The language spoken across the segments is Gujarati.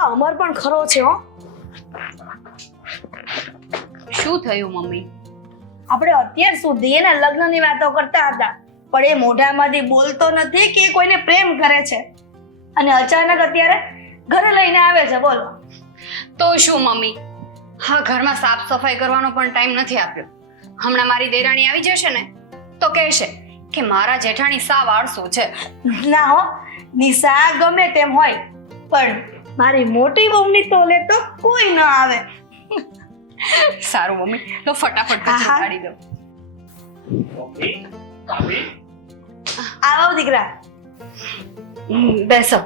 આ અમર પણ ખરો છે હો. શું થયું મમ્મી? આપણે અત્યાર સુધી એના લગ્નની વાતો કરતા હતા પણ એ મોઢામાંથી બોલતો નથી કે એ કોઈને પ્રેમ કરે છે. અને અચાનક અત્યારે ઘરે લઈને આવે છે બોલો. તો શું મમ્મી? હા ઘરમાં સાફ સફાઈ કરવાનો પણ ટાઈમ નથી આપ્યો. હમણાં મારી દેરાણી આવી જશે ને તો કહેશે કે મારા જેઠાણી સાવ આળસુ છે. ના હો નિશા ગમે તેમ હોય પણ મારી મોટી મમ્મી તોલે તો કોઈ ન આવે. સારું મમ્મી તો ફટાફટ હા, કચરો કાઢી દો આવો દીકરા. બેસો.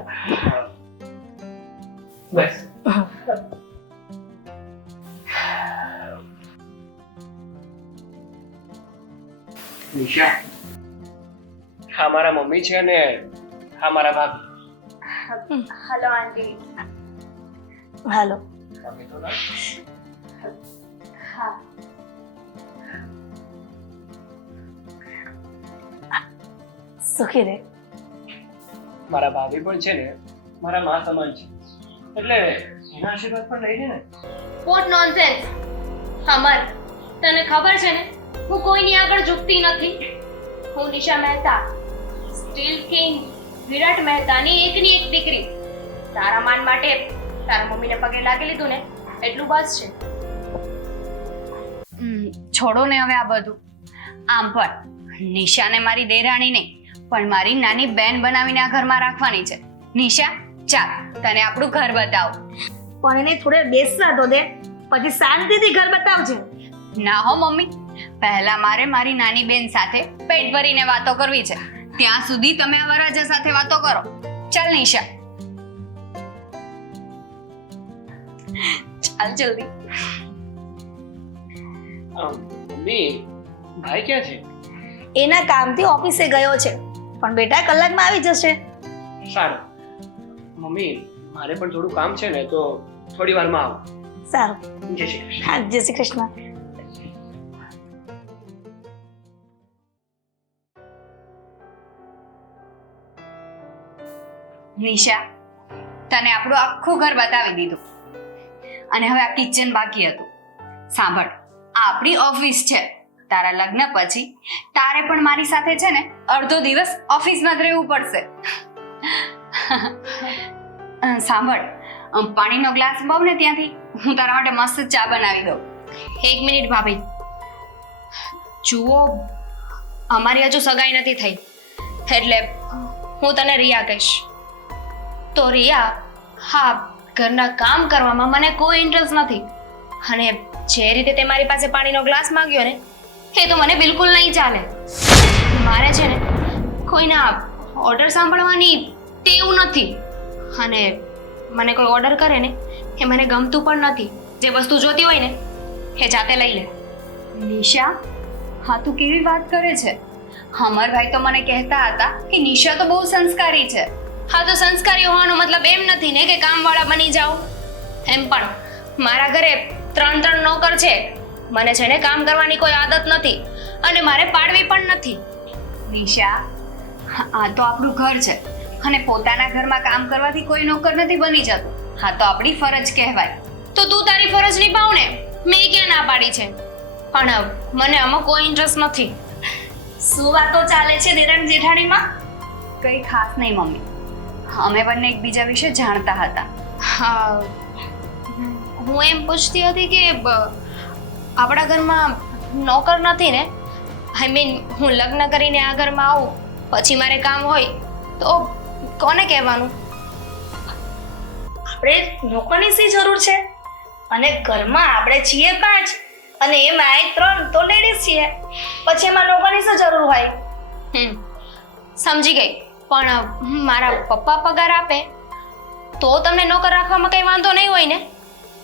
બસ. નિશા હા મારા મમ્મી છે ને હા મારા ભાભી. તો ના હા. સુખી રે. મારા ભાભી પણ છે ને મારા મા સમાન છે. એટલે એના આશીર્વાદ પણ લઈ લે ને. વોટ નોનસેન્સ અમર તને ખબર છે ને? હું કોઈની આગળ ઝૂકતી નથી. હું નિશા મહેતા. સ્ટીલ કિંગ વિરાટ મહેતાની એકની એક દીકરી. તારા માન માટે તારા મમ્મીને પગે લાગી લીધું ને એટલું બસ છે. હમ, છોડો ને હવે આ બધું. આમ પણ નિશાને મારી દેરાણી નહીં પણ મારી નાની બેન બનાવીને આ ઘરમાં રાખવાની છે. નિશા ચાલ તને આપણું ઘર બતાવ. પણ એને થોડે બેસવા તો દે પછી શાંતિથી ઘર બતાવજે. ના હો મમ્મી પહેલા મારે મારી નાની બેન સાથે પેટ ભરીને વાતો કરવી છે. ત્યાં સુધી તમે આ વરાજા સાથે વાતો કરો. ચાલ નિશા. ચાલ જલ્દી. મમ્મી ભાઈ ક્યાં છે? એના કામથી ઓફિસે ગયો છે. પણ બેટા કલાકમાં આવી જશે. સારું. મમ્મી મારે પણ થોડું કામ છે ને તો થોડી વારમાં આવો. સારું. જય શ્રી કૃષ્ણ. હા જય શ્રી કૃષ્ણ. નિશા, તને આપણું આખું ઘર બતાવી દીધું. અને હવે આ કિચન બાકી હતું. સાંભળ, આ આપણી ઓફિસ છે. તારા લગ્ન પછી તારે પણ મારી સાથે છે ને અડધો દિવસ ઓફિસમાં જ રહેવું પડશે. સાંભળ પાણીનો ગ્લાસ બહુ ને ત્યાંથી હું તારા માટે મસ્ત ચા બનાવી દઉં. એક મિનિટ ભાભી. જુઓ, અમારી હજુ સગાઈ નથી થઈ. એટલે હું તને રિયા કહીશ. તો રિયા, હા, ઘરના કામ કરવામાં મને કોઈ ઇન્ટરેસ્ટ નથી. અને જે રીતે તે મારી પાસે પાણીનો ગ્લાસ માંગ્યો ને, એ તો મને બિલકુલ નહીં ચાલે. મારે છે ને, કોઈના ઓર્ડર સાંભળવાની ટેવ નથી. અને મને કોઈ ઓર્ડર કરે ને, એ મને ગમતું પણ નથી. જે વસ્તુ જોતી હોય ને, એ જાતે લઈ લે. નિશા, હા, તું કેવી વાત કરે છે? અમરભાઈ તો મને કહેતા હતા કે નિશા તો બહુ સંસ્કારી છે. હા, તો સંસ્કારી હોવાનો મતલબ એમ નથી ને કે કામવાળા બની જાઓ. એમ પણ મારા ઘરે ત્રણ ત્રણ નોકર છે. મને છે ને કામ કરવાની કોઈ આદત નથી અને મારે પાડવી પણ નથી. નિશા, આ તો આપણું ઘર છે અને પોતાના ઘરમાં કામ કરવાથી કોઈ નોકર નથી બની જતું. હા, તો આપણી ફરજ કહેવાય. તો તું તારી ફરજ નિભાવ ને મેં ક્યાં ના પાડી છે? પણ મને આમાં કોઈ ઇન્ટરેસ્ટ નથી. શું વાતો ચાલે છે દેરણ જેઠાણીમાં? કંઈ ખાસ નહીં, મમ્મી. અમે બંને એકબીજા વિશે જાણતા હતા. હા. હું એમ પૂછતી હતી કે આપણા ઘરમાં નોકર નથી ને? આઈ મીન હું લગ્ન કરીને આ ઘરમાં આવું પછી મારે કામ હોય તો કોને કહેવાનું? આપણે નોકરની શી જરૂર છે? અને ઘરમાં આપણે છીએ પાંચ અને એમાં ત્રણ તો લેડીઝ છીએ. પછી એમાં નોકરની શું જરૂર હોય? હમ. સમજી ગઈ. પણ મારા પપ્પા પગાર આપે તો તમને નોકર રાખવામાં કંઈ વાંધો નહીં હોય ને?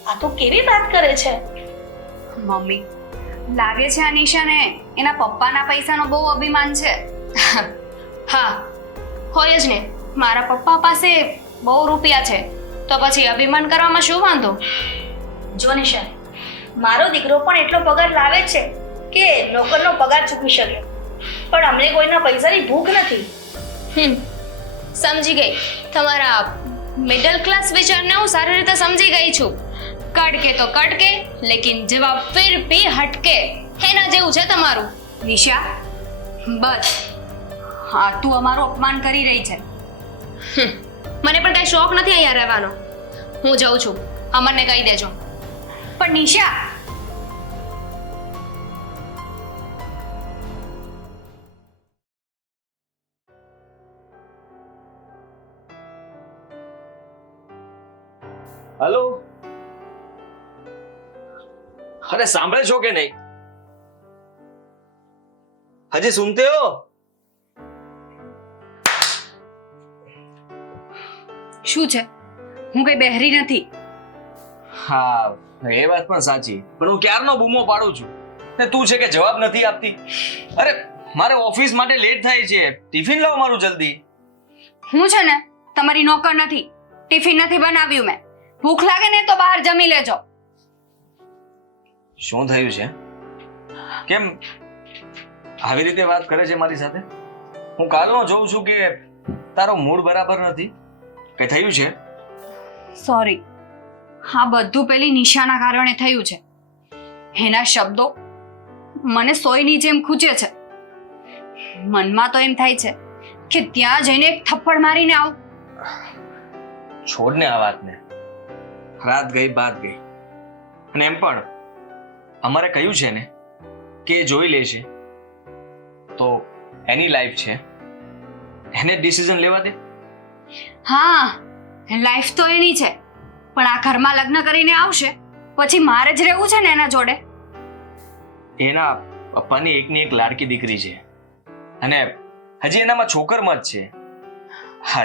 આ તો કેવી વાત કરે છે? મમ્મી લાગે છે આ નિશાને એના પપ્પાના પૈસાનો બહુ અભિમાન છે. હા હોય જ ને. મારા પપ્પા પાસે બહુ રૂપિયા છે. તો પછી અભિમાન કરવામાં શું વાંધો? જો નિશા મારો દીકરો પણ એટલો પગાર લાવે છે કે નોકરનો પગાર ચૂકવી શકે. પણ અમને કોઈના પૈસાની ભૂખ નથી. હમ. સમજી ગઈ. તમારા મિડલ ક્લાસ વિચારને હું સારી રીતે સમજી ગઈ છું. કડકે તો કડકે લેકિન જવાબ ફિર ભી હટકે. એના જેવું છે તમારું. નિશા બસ. હા તું અમારું અપમાન કરી રહી છે. મને પણ કઈ શોખ નથી અહીંયા રહેવાનો. હું જઉં છું. અમરને કહી દેજો. પણ નિશા હલો અરે સાંભળે છો કે નહીં? હજી સુનતે હો? શું છે? હું કઈ બહેરી નથી. હા એ વાત પણ સાચી. પણ હું ક્યારનો બૂમો પાડું છું? ને તું છે કે જવાબ નથી આપતી? અરે મારે ઓફિસ માટે લેટ થાય છે. ટિફિન લાવ મારું જલ્દી. હું છે ને તમારી નોકર નથી. ટિફિન નથી બનાવ્યું મેં. ભૂખ લાગે ને તો બહાર જમી લેજો. શું થયું છે? કેમ આવી રીતે વાત કરે છે મારી સાથે? હું કાલનો જોઉં છું કે તારો મૂડ બરાબર નથી. કે થયું છે? સોરી હા બધું પેલી નિશાના કારણે થયું છે. એના શબ્દો મને સોયની જેમ ખૂચે છે. મનમાં તો એમ થાય છે કે ત્યાં જઈને એક થપ્પડ મારીને આવ. છોડને આ વાતને. રાત ગઈ બાદ ગઈ. અને એમ પણ અમારે કહ્યું છે ને કે જોઈ જોઈ લેશે. તો એની લાઈફ છે. એને ડિસિઝન લેવા દે? હા લાઈફ તો એની છે. પણ આ ઘરમાં લગ્ન કરીને આવશે. પછી મારે જ રહેવું છે ને એના જોડે? એના પપ્પાની એકની એક લાડકી દીકરી છે. અને હજી એનામાં છોકર મત છે. હા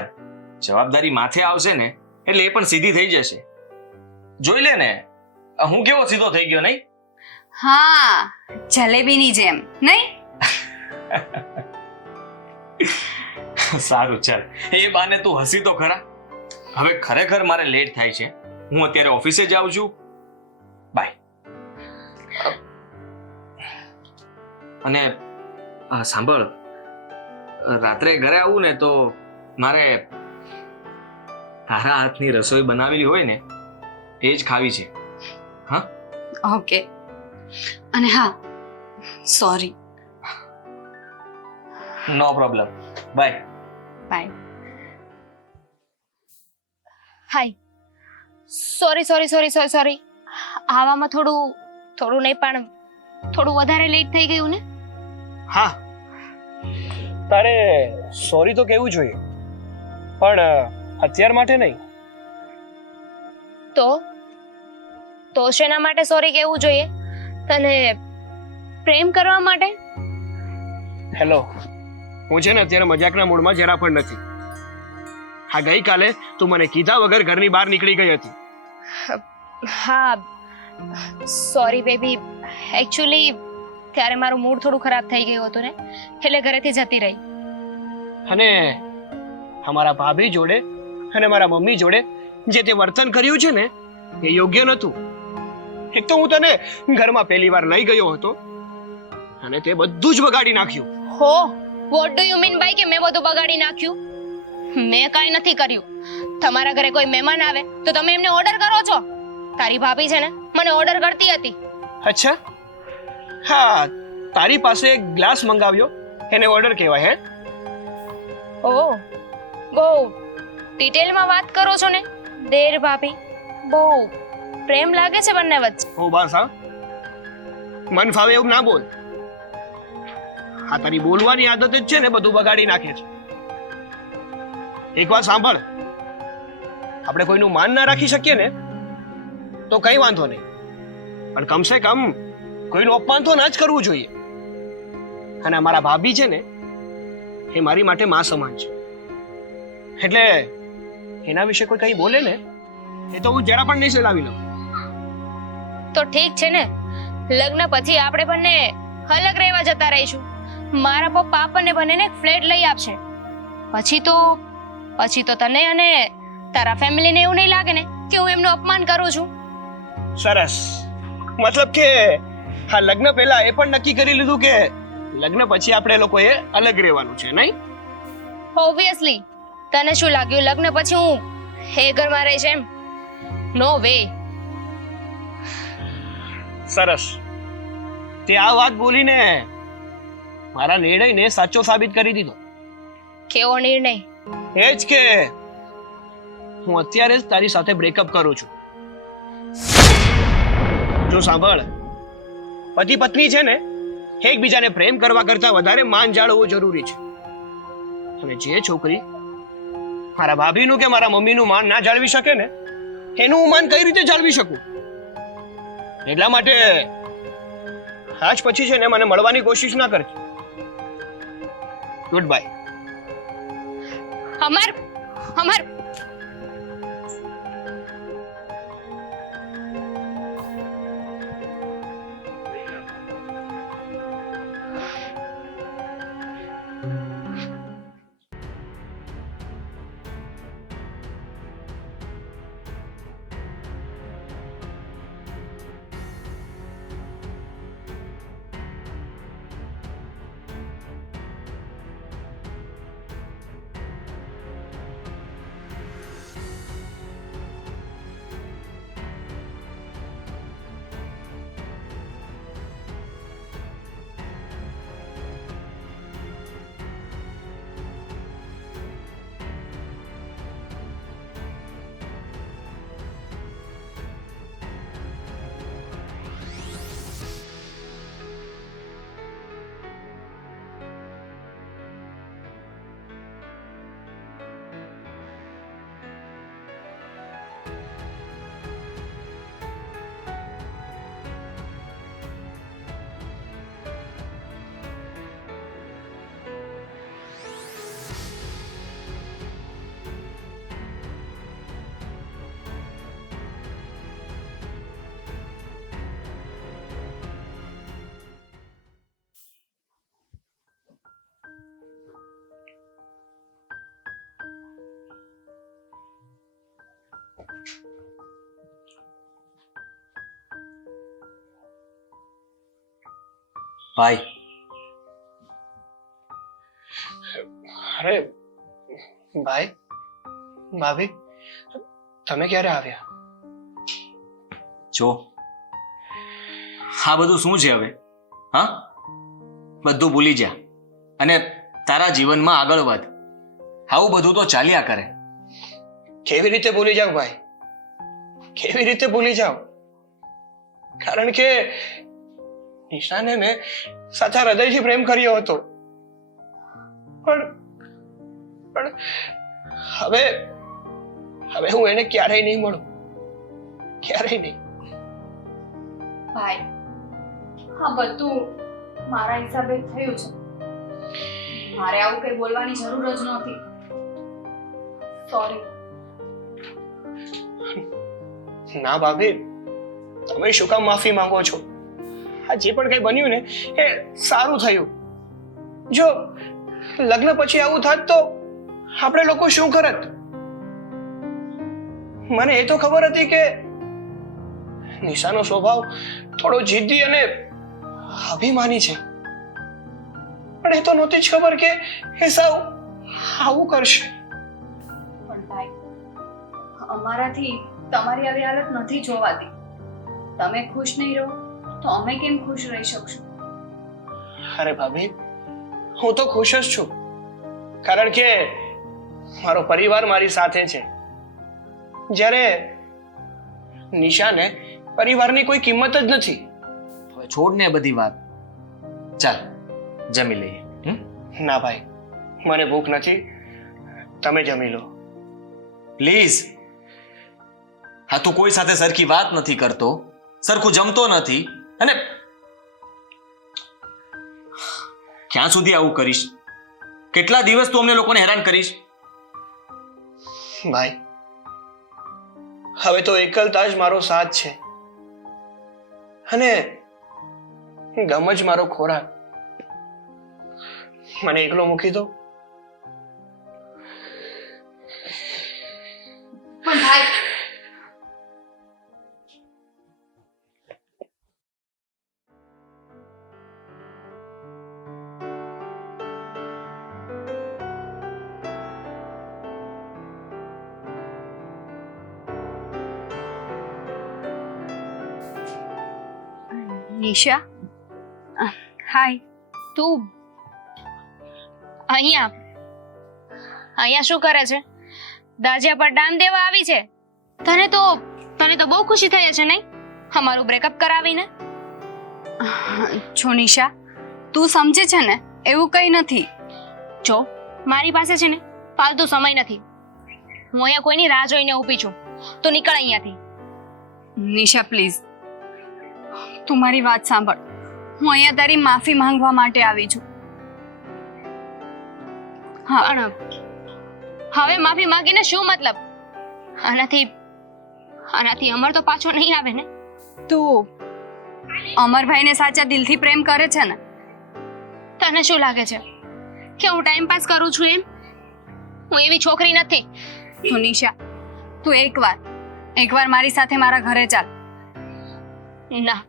જવાબદારી માથે આવશે ને એટલે એ પણ સીધી થઈ જશે. જોઈ લે ને. હું કેવો સીધો થઈ ગયો નહીં? હા જલેબીની જેમ નહીં? સારું ચાલ. એ બાને તું હસી તો ખરા. હવે ખરેખર મારે લેટ થાય છે. હું અત્યારે ઓફિસે જાઉં છું. બાય અને સાંભળ. રાત્રે ઘરે આવું ને તો મારે તારા હાથની રસોઈ બનાવેલી હોય ને એ જ ખાવી છે. હા? ઓકે. અને હા sorry. No problem. Bye. Bye. Hi. Sorry sorry sorry sorry sorry. આવામાં થોડું થોડું નહીં પણ થોડું વધારે લેટ થઈ ગયું ને? હા. તારે સોરી તો કહેવું જોઈએ. પણ અત્યાર માટે નહીં. તો? તો શેના માટે સોરી કહેવું જોઈએ? તને પ્રેમ કરવા માટે? હેલો હું છે ને અત્યારે મજાકના મૂડમાં જરા પણ નથી. હા ગઈકાલે તું મને કીધા વગર ઘરની બહાર નીકળી ગઈ હતી. હા. સોરી બેબી એકચ્યુઅલી ત્યારે મારું મૂડ થોડું ખરાબ થઈ ગયું હતું ને એટલે ઘરેથી જતી રહી. અને અમારા ભાભી જોડે અને મારા મમ્મી જોડે જે તે વર્તન કર્યું છે ને એ યોગ્ય નહોતું. એક તો હું તને ઘરમાં પહેલી વાર લઈ ગયો હતો અને તે બધું જ બગાડી નાખ્યું. હો what do you mean by કે મેં બધું બગાડી નાખ્યું? મેં કાંઈ નથી કર્યું. તમારા ઘરે કોઈ મહેમાન આવે તો તમે એમને ઓર્ડર કરો છો. તારી ભાભી છે ને મને ઓર્ડર કરતી હતી. અચ્છા. હા તારી પાસે એક ગ્લાસ મંગાવ્યો. એને ઓર્ડર કહેવાય હે? ઓ બહુ. ડિટેલમાં વાત કરો છો ને? દેર ભાભી, બહુ પ્રેમ લાગે છે બંને વચ્ચે. ઓ બસ હા મન ફાવે એવું ના બોલ. હા તારી બોલવાની આદત જ છે ને, બધું બગાડી નાખે છે. એક વાત સાંભળ. આપણે કોઈનું માન ના રાખી શકીએ ને, તો કઈ વાંધો નહીં. પણ કમસે કમ કોઈનું અપમાન તો ના જ કરવું જોઈએ. અને અમારા ભાભી છે ને, એ મારી માટે મા સમાન છે. એટલે એના વિશે કોઈ કઈ બોલે ને? એ તો હું જરા પણ નહીં સલાવી લઉં. તો ઠીક છે ને? લગ્ન પછી આપણે બંને અલગ રહેવા જતા રહીશું. મારા પપ્પા આપણને બંનેને ફ્લેટ લઈ આપશે. પછી તો પછી તો તને અને તારા ફેમિલીને એવું નહીં લાગે ને કે હું એમનું અપમાન કરું છું? સરસ. મતલબ કે હા લગ્ન પહેલા એ પણ નક્કી કરી લીધું કે લગ્ન પછી આપણે લોકોએ અલગ રહેવાનું છે નહીં? ઓબ્વિયસલી તને શું લાગ્યું? લગ્ન પછી હું એ ઘરમાં રહે છે એમ? નો વે સરસ. તે આ વાત બોલીને મારા નિર્ણયને સાચો સાબિત કરી દીધો. કેવો નિર્ણય? એ જ કે હું અત્યારે જ તારી સાથે બ્રેકઅપ કરું છું. જો સાંભળ પતિ પત્ની છે ને એકબીજાને પ્રેમ કરવા કરતા વધારે માન જાળવવું જરૂરી છે. અને જે છોકરી મારા ભાભીનું કે મારા મમ્મીનું માન ના જાળવી શકે ને? એનું હું માન કઈ રીતે જાળવી શકું? એટલા માટે આજ પછી છે ને મને મળવાની કોશિશ ના કરજો. ગુડ બાય અમાર અમાર ભાઈ અરે ભાઈ ભાભી તમે ક્યારે આવ્યા? જો. આ બધું શું છે હવે? હા? બધું ભૂલી જા. અને તારા જીવનમાં આગળ વધ. આવું બધું તો ચાલ્યા કરે. કેવી રીતે ભૂલી જાવ ભાઈ? કેવી રીતે ભૂલી જાવ? કારણ કે નિશાને મેં સાચા હૃદયથી પ્રેમ કર્યો હતો. પણ પણ હવે હવે હું એને ક્યારેય નહીં મળું. ક્યારેય નહીં. ભાઈ આ બધું મારા હિસાબે થયું છે. મારે આવું કઈ બોલવાની જરૂર જ નહોતી. સોરી ના ભાભી તમે શું કામ માફી માંગો છો? આ જે પણ કંઈ બન્યું ને, એ સારું થયું. જો લગ્ન પછી આવું થાત તો આપણે લોકો શું કરત? મને એ તો ખબર હતી કે નિશાનો સ્વભાવ થોડો જિદ્દી અને અભિમાની છે. પણ એ તો નહોતી જ ખબર કે એ સાવ આવું કરશે. પણ ભાઈ, અમારાથી તમારી આવી હાલત નથી જોવાતી. તમે ખુશ નહીં રહો. તો અમે કેમ ખુશ રહી શકશું? અરે ભાભી હું તો ખુશ જ છું. કારણ કે મારો પરિવાર મારી સાથે છે. જ્યારે નિશાને પરિવારની કોઈ કિંમત જ નથી. હવે છોડ ને બધી વાત. ચાલ જમી લઈએ. હમ? ના ભાઈ મને ભૂખ નથી. તમે જમી લો. પ્લીઝ. હા તું કોઈ સાથે સરખી વાત નથી કરતો. સરખું જમતો નથી. અને ક્યાં સુધી આવું કરીશ? કેટલા દિવસ તું અમને લોકોને હેરાન કરીશ? ભાઈ હવે તો એકલતા જ મારો સાથ છે. અને ગમ જ મારો ખોરાક. મને એકલો મૂકી દો. પણ ભાઈ નિશા? હાય. તું? અહીંયા. અહીંયા શું કરે છે? દાજિયા પર ડામ દેવા આવી છે? તને તો તને તો બહુ ખુશી થઈ છે નહીં? અમારું બ્રેકઅપ કરાવીને? જો નિશા, તું સમજે છે ને, એવું કંઈ નથી. જો, મારી પાસે છે ને, ફાલતુ સમય નથી. હું અહીંયા કોઈની રાહ જોઈને ઊભી છું. તો નીકળ અહીંયાથી. નિશા, પ્લીઝ. તું મારી વાત સાંભળ. હું અહીંયા તારી માફી માંગવા માટે આવી છું. હા. પણ હવે માફી માંગીને શું મતલબ? આનાથી આનાથી અમર તો પાછો નહીં આવે ને? તું અમરભાઈને સાચા દિલથી પ્રેમ કરે છે ને? તને શું લાગે છે? કે હું ટાઈમ પાસ કરું છું એમ? હું એવી છોકરી નથી. તું નિશા તું એકવાર એકવાર મારી સાથે મારા ઘરે ચાલ. ના.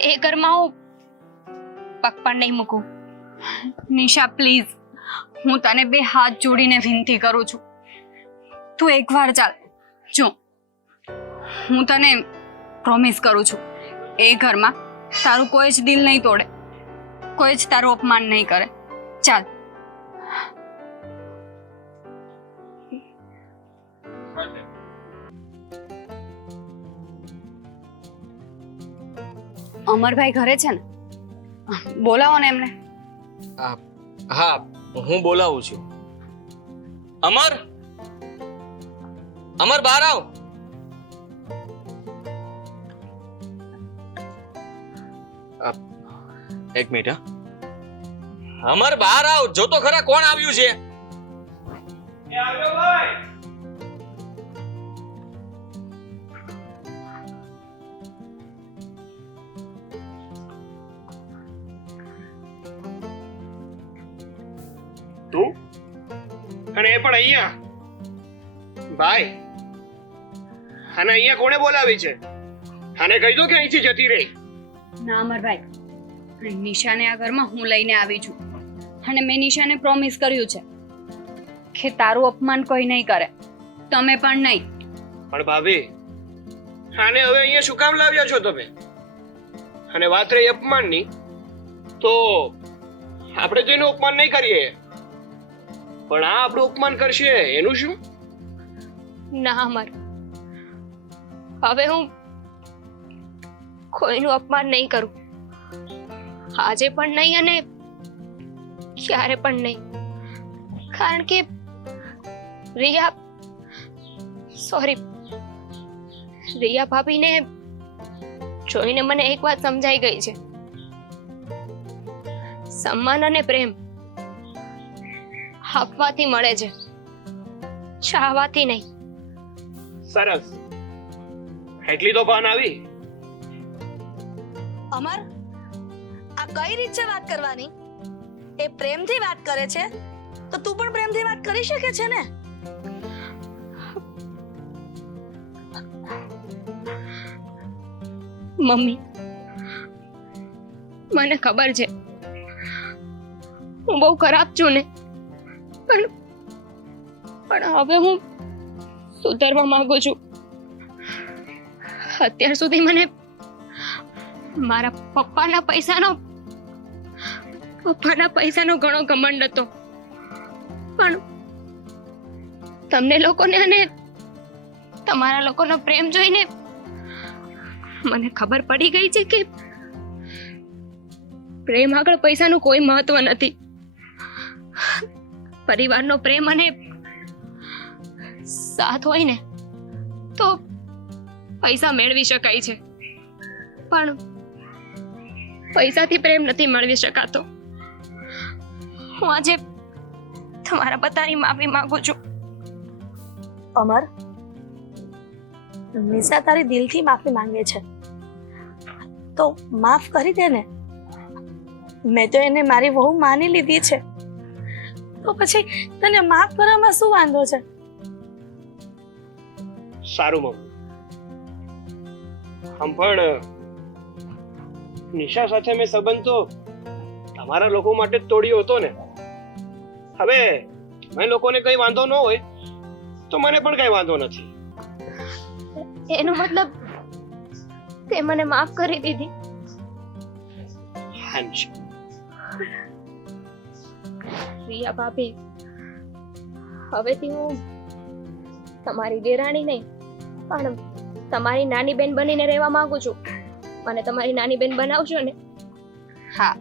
એ ઘરમાં હું પગ પણ નહીં મૂકું. નિશા પ્લીઝ હું તને બે હાથ જોડીને વિનંતી કરું છું. તું એકવાર ચાલ. જો, હું તને પ્રોમિસ કરું છું. એ ઘરમાં તારું કોઈ જ દિલ નહીં તોડે. કોઈ જ તારું અપમાન નહીં કરે. ચાલ. અમરભાઈ ઘરે છે ને? બોલાવો ને એમને. હા હું બોલાવું છું. અમર? અમર બહાર આવ. એક મિનિટ હા. અમર બહાર આવ. જો તો ખરા કોણ આવ્યું છે? તું એ પણ અહીંયા? ભાઈ અને અહીંયા કોણે બોલાવી છે? અને કહી દો કે અહીંથી જતી રહી. ના અમરભાઈ. નિશાને આ ઘરમાં હું લઈને આવી છું. અને મેં નિશાને પ્રોમિસ કર્યું છે કે તારું અપમાન કોઈ નહીં કરે. તમે પણ નહીં. પણ ભાભી આને હવે અહીંયા શું કામ લાવ્યા છો તમે? અને વાત રહી અપમાનની તો આપણે તો એનું અપમાન નહીં કરીએ. પણ આ આપણું અપમાન કરશે, એનું શું? ના, અમર. હવે હું કોઈનું અપમાન નહીં કરું. આજે પણ નહીં અને ક્યારે પણ નહીં. કારણ કે, રિયા સોરી રિયા ભાભીને જોઈને મને એક વાત સમજાઈ ગઈ છે. સન્માન અને પ્રેમ આપવાથી મળે છે. ચાહવાથી નહીં. સરસ. એટલી તો ભાન આવી. અમર આ કઈ રીત છે વાત કરવાની? એ પ્રેમથી વાત કરે છે? તો તું પણ પ્રેમથી વાત કરી શકે છે ને? મમ્મી મને ખબર છે. હું બહુ ખરાબ છું ને. પણ પણ હવે હું સુધારવા માંગુ છું. અત્યાર સુધી મને મારા પપ્પાના પૈસાનો પપ્પાના પૈસાનો ઘણો ઘમંડ હતો. પણ તમને લોકોને અને તમારા લોકોનો પ્રેમ જોઈને મને ખબર પડી ગઈ છે કે પ્રેમ આગળ પૈસાનું કોઈ મહત્વ નથી. પરિવારનો પ્રેમ અને સાથ હોય ને, તો પૈસા મેળવી શકાય છે. પણ પૈસાથી પ્રેમ નથી મેળવી શકાતો. હું આજે તમારા બધાની માફી માંગુ છું. અમર, નિશા તારી દિલથી માફી માંગે છે. તો માફ કરી દે ને. મેં તો એને મારી વહુ માની લીધી છે. તો પછી તને માફ કરવામાં શું વાંધો છે? સારું મમ્મી આમ પણ નિશા સાથે મેં સંબંધ તો તમારા લોકો માટે જ તોડ્યો હતો ને. હવે મેં લોકોને કઈ વાંધો ન હોય તો મને પણ કઈ વાંધો નથી. એનો મતલબ તે મને માફ કરી દીધી. હા છે રિયા ભાભી. હવેથી હું તમારી દેરાણી નહીં, પણ તમારી નાની બેન બનીને રહેવા માંગુ છું. મને તમારી નાની બેન બનાવજો ને. હા.